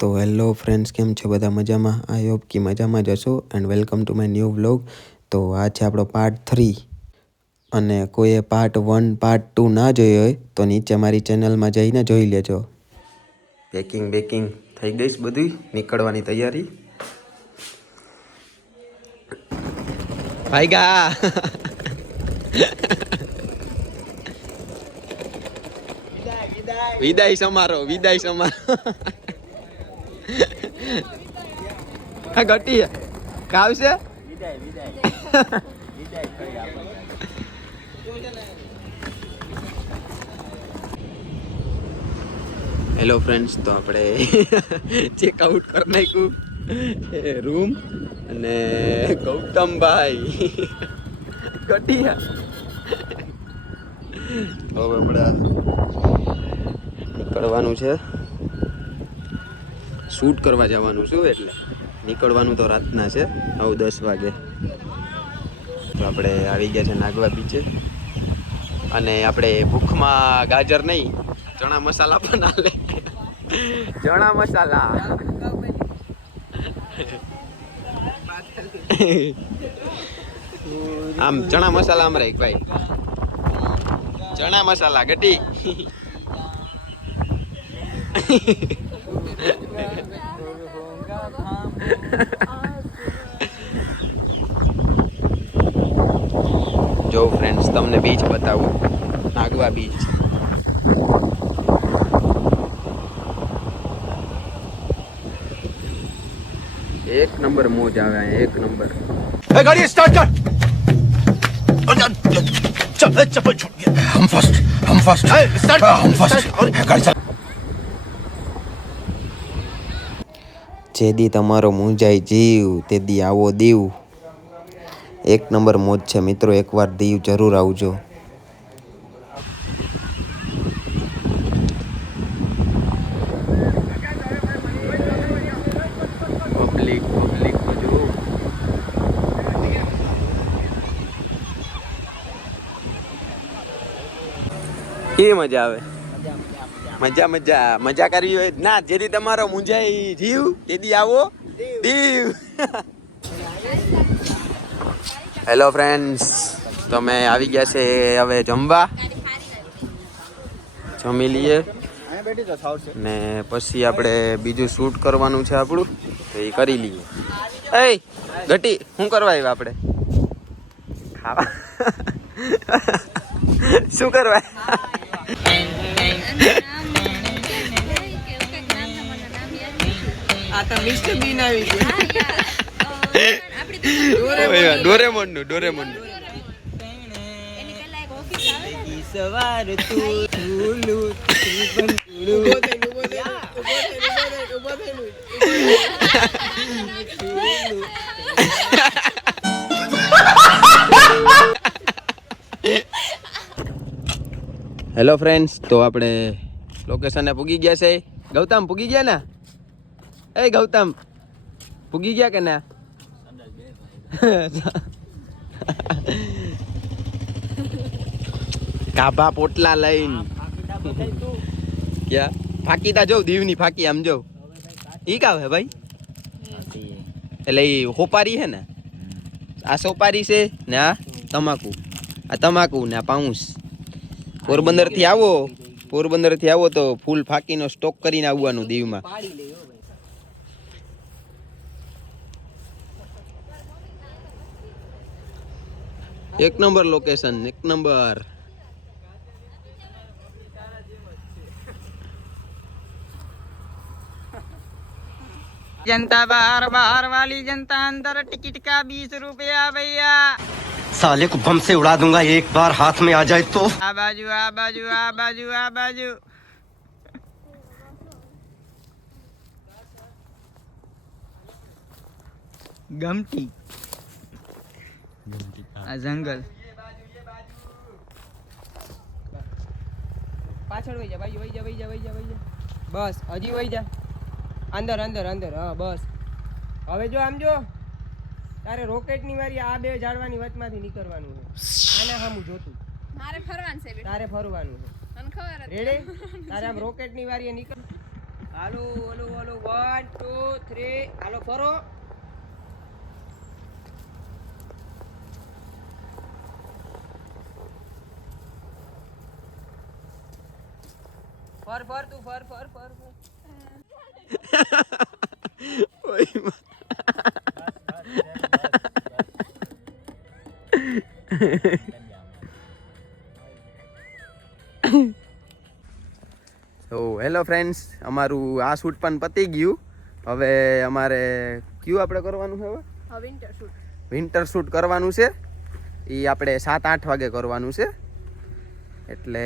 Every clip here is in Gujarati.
તો હેલો ફ્રેન્ડ્સ, કેમ છો બધા? મજામાં? આઈ હોપ કે મજામાં જ હશો and welcome to my new vlog. તો આ છે આપણો પાર્ટ 3 અને કોઈએ પાર્ટ 1 પાર્ટ 2 ના જોયો હોય તો નીચે મારી ચેનલમાં જઈને જોઈ લેજો. પેકિંગ થઈ ગઈ છે, બધી નીકળવાની તૈયારી. ભાઈગા વિદાય સમારો હા ગટી કાવશે હેલો ફ્રેન્ડ્સ, તો આપણે ચેકઆઉટ કરી નાખ્યું રૂમ અને ગૌતમભાઈ ગટિયા હવે હમણાં નીકળવાનું છે, શૂટ કરવા જવાનું છું. એટલે નીકળવાનું તો રાતના છે 9-10 વાગે. તો આપણે આવી ગયા છે નાગવા બીચે અને આપણે ભૂખમાં ગાજર નહીં, ચણા મસાલા પણ આલે. ચણા મસાલા આમ ચણા મસાલા આમ રાખ ભાઈ, ચણા મસાલા ગટી. જો ફ્રેન્ડ્સ, તમને બીચ બતાવું, નાગવા બીચ. એક નંબર મોજ આવે, એક નંબર. गाड़ी स्टार्ट कर। चल चप्पल छूट गया। हम फर्स्ट स्टार्ट हम फर्स्ट गाड़ी चल। જેદી તમારો મૂંઝાઈ જીવ તેદી આવો દીવ. એક નંબર મોજ છે મિત્રો, એકવાર દીવ જરૂર આવજો. પબ્લિક જો એ મજા આવે, મજા કરવી હોય ના. જેથી તમારો મૂંઝાઈ જીવ તેદી આવો દીવ. હેલો ફ્રેન્ડ્સ, તો અમે આવી ગયા છે હવે જમવા. જમી લઈએ ને પછી આપણે બીજું શૂટ કરવાનું છે આપણું, તો એ કરી લઈએ. એ ગટી, શું કરવા આવ્યા આપણે? ખાવા શું કરવા? આ તો મિસ્ટર બીન આવી ગયું. ડોરેમોન નું સવાર હેલો ફ્રેન્ડ્સ, તો આપણે લોકેશને પૂગી ગયા છે. ગૌતમ પૂગી ગયા ને? એ ગૌતમ પૂગી ગયા કે ના? કાભા પોટલા લઈને ક્યાં ફાકીતા જો દીવની ફાકી આમ જો ઈ કાવ હે ભાઈ, એટલે ઈ હોપારી હે ને, આ સોપારી છે ને આ તમાકુ ને આ પાઉસ. પોરબંદર થી આવો તો ફૂલ ફાકીનો સ્ટોક કરીને આવવાનું દીવમાં. એક નંબર લોકેશન, એક નંબર. जनता बाहर वाली जनता अंदर, टिकट का 20 रुपया भैया. साले को बम से उड़ा दूंगा एक बार हाथ में आ जाए तो। आ बाजू गमटी आ जंगल પાછળ વઈ જા બસ, હજી વઈ જા અંદર. હા બસ. હવે જો આમ જો, તારે રોકેટ ની વારી આ બે ઝાડવાની વચમાંથી નીકળવાનું છે. આના સામું જોતું તારે ફરવાનું છે. રેડી? તારે આમ રોકેટ ની વારી નીકળ. હાલો હાલો હાલો 1 2 3 હાલો ફરો. ફર ફર તું ફર ફર ફર ફર. તો હેલો ફ્રેન્ડ્સ, અમારું આ શૂટ પણ પતી ગયું. હવે અમારે કયું આપણે કરવાનું છે? હવે વિન્ટર શૂટ કરવાનું છે. એ આપણે 7-8 વાગે કરવાનું છે. એટલે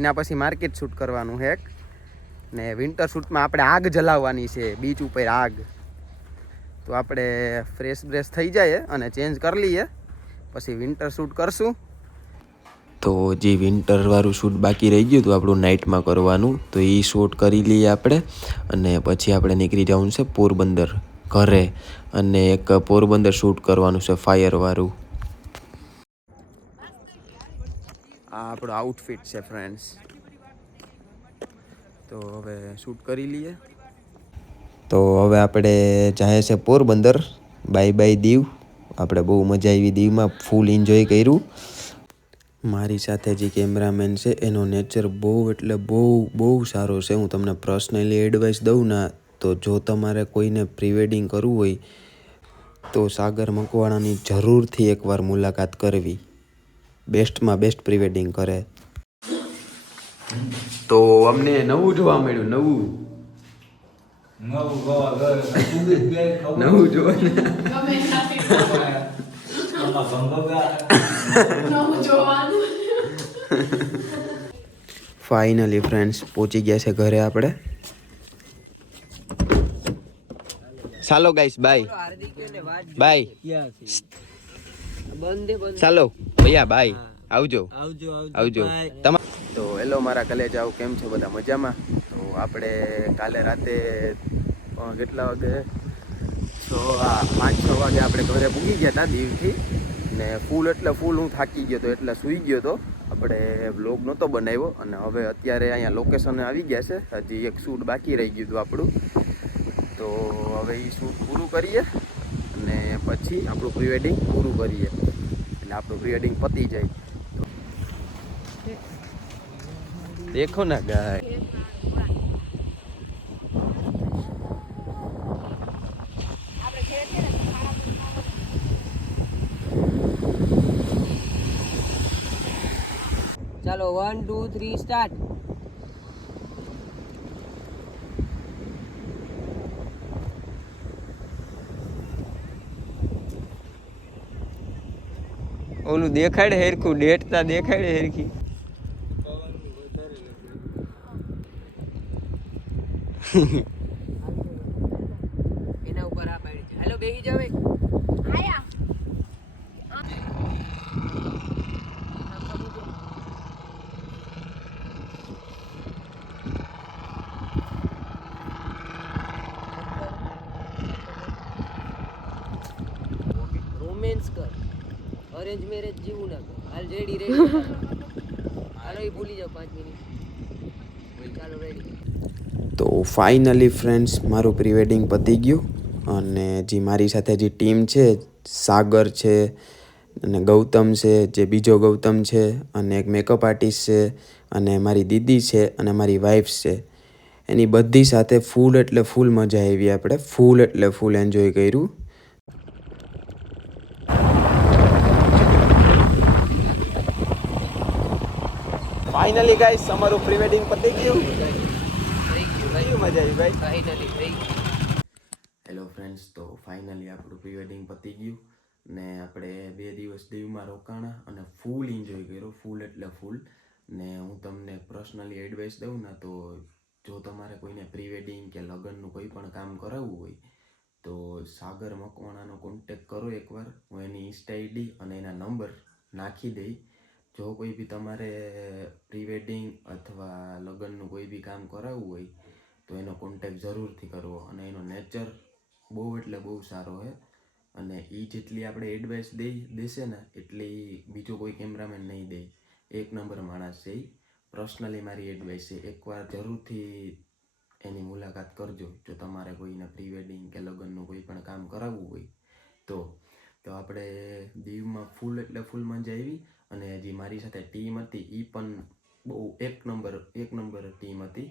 એના પછી માર્કેટ શૂટ કરવાનું છે. ને વિન્ટર શૂટમાં આપણે આગ જલાવવાની છે, બીચ ઉપર આગ. તો આપણે ફ્રેશ બ્રેશ થઈ જાય અને ચેન્જ કરી લઈએ, પછી વિન્ટર શૂટ કરશું. તો જે વિન્ટરવાળું શૂટ બાકી રહી ગયું હતું આપણું નાઇટમાં કરવાનું, તો એ શૂટ કરી લઈએ આપણે. અને પછી આપણે નીકળી જવાનું છે પોરબંદર ઘરે, અને એક પોરબંદર શૂટ કરવાનું છે ફાયરવાળું. આ આપણું આઉટફિટ છે ફ્રેન્ડ્સ. તો હવે શૂટ કરી લઈએ. તો હવે આપણે જાય છે પોરબંદર. Bye bye Diu. આપણે બહુ મજા આવી દીવમાં, ફૂલ એન્જોય કર્યું. મારી સાથે જે કેમેરામેન છે એનો નેચર બહુ એટલે બહુ સારો છે. હું તમને પર્સનલી એડવાઇસ દઉં ને, તો જો તમારે કોઈને પ્રી વેડિંગ કરવું હોય તો સાગર મકવાણાની જરૂરથી એકવાર મુલાકાત કરવી. બેસ્ટમાં બેસ્ટ પ્રી વેડિંગ કરે. તો અમને નવું જોવા મળ્યું. નવું જોવા ફાઇનલી ફ્રેન્ડ્સ પહોંચી ગયા છે ઘરે આપણે. ચાલો ગાઈસ, બાય બાય. ચાલો ભૈયા, બાય. આવજો આવજો. તો હેલો મારા કલેજાઓ, કેમ છો બધા? મજામાં? તો આપણે કાલે રાતે કેટલા વાગે, 5-6 વાગે આપણે ઘરે પૂગી ગયા હતા દીવથી. ને ફૂલ એટલે ફૂલ હું થાકી ગયો હતો, એટલે સૂઈ ગયો હતો. આપણે વ્લોગ નહોતો બનાવ્યો. અને હવે અત્યારે અહીંયા લોકેશને આવી ગયા છે. હજી એક શૂટ બાકી રહી ગયું હતું આપણું. તો હવે એ શૂટ પૂરું કરીએ અને પછી આપણું પ્રી વેડિંગ પૂરું કરીએ, એટલે આપણું પ્રી વેડિંગ પતી જાય. દેખો ના ગાય. ચાલો 1 2 3 સ્ટાર્ટ. ઓલું દેખાડે હેરખું, ડેટતા દેખાડે હેરખી. એના ઉપર આ પાડી છે. હેલો બેહી જાવ. રોમેન્સ કર, અરેન્જ મેરેજ જેવું ના કર. હાલ રેડી રેડી. હાલો એ ભૂલી જાવ 5 મિનિટ. ચાલો રેડી. તો ફાઇનલી ફ્રેન્ડ્સ મારું પ્રી વેડિંગ પતી ગયું. અને જે મારી સાથે જે ટીમ છે, સાગર છે અને ગૌતમ છે, જે બીજો ગૌતમ છે, અને એક મેકઅપ આર્ટિસ્ટ છે, અને મારી દીદી છે, અને મારી વાઈફ છે, એની બધી સાથે ફૂલ એટલે ફૂલ મજા આવી. આપણે ફૂલ એટલે ફૂલ એન્જોય કર્યું. ફાઇનલી ગાઈસ અમારું પ્રી વેડિંગ પતી ગયું. મજા આવી ભાઈ. ફાઇનલી થઈ. હેલો ફ્રેન્ડ્સ, તો ફાઇનલી આપણું પ્રી વેડિંગ પતી ગયું. ને આપણે 2 દિવસ દીવમાં રોકાણા અને ફૂલ એન્જોય કર્યો. ફૂલ એટલે ફૂલ. ને હું તમને પર્સનલી એડવાઇસ દઉં ને, તો જો તમારે કોઈને પ્રી વેડિંગ કે લગ્નનું કોઈ પણ કામ કરાવવું હોય તો સાગર મકવાણાનો કોન્ટેક કરો એકવાર. હું એની ઇન્સ્ટા આઈડી અને એના નંબર નાખી દઈ. જો કોઈ બી તમારે પ્રી વેડિંગ અથવા લગ્નનું કોઈ બી કામ કરાવવું હોય તો એનો કોન્ટેક જરૂરથી કરવો. અને એનો નેચર બહુ એટલે બહુ સારો છે. અને એ જેટલી આપણે એડવાઇસ દેશે ને એટલી બીજો કોઈ કેમેરામેન નહીં દે. 1 નંબર માણસ છે એ. પર્સનલી મારી એડવાઇસ છે, એકવાર જરૂરથી એની મુલાકાત કરજો જો તમારે કોઈને પ્રી વેડિંગ કે લગ્નનું કોઈ પણ કામ કરાવવું હોય તો આપણે દીવમાં ફૂલ એટલે ફૂલ મજા આવી. અને હજી મારી સાથે ટીમ હતી એ પણ બહુ એક નંબર ટીમ હતી.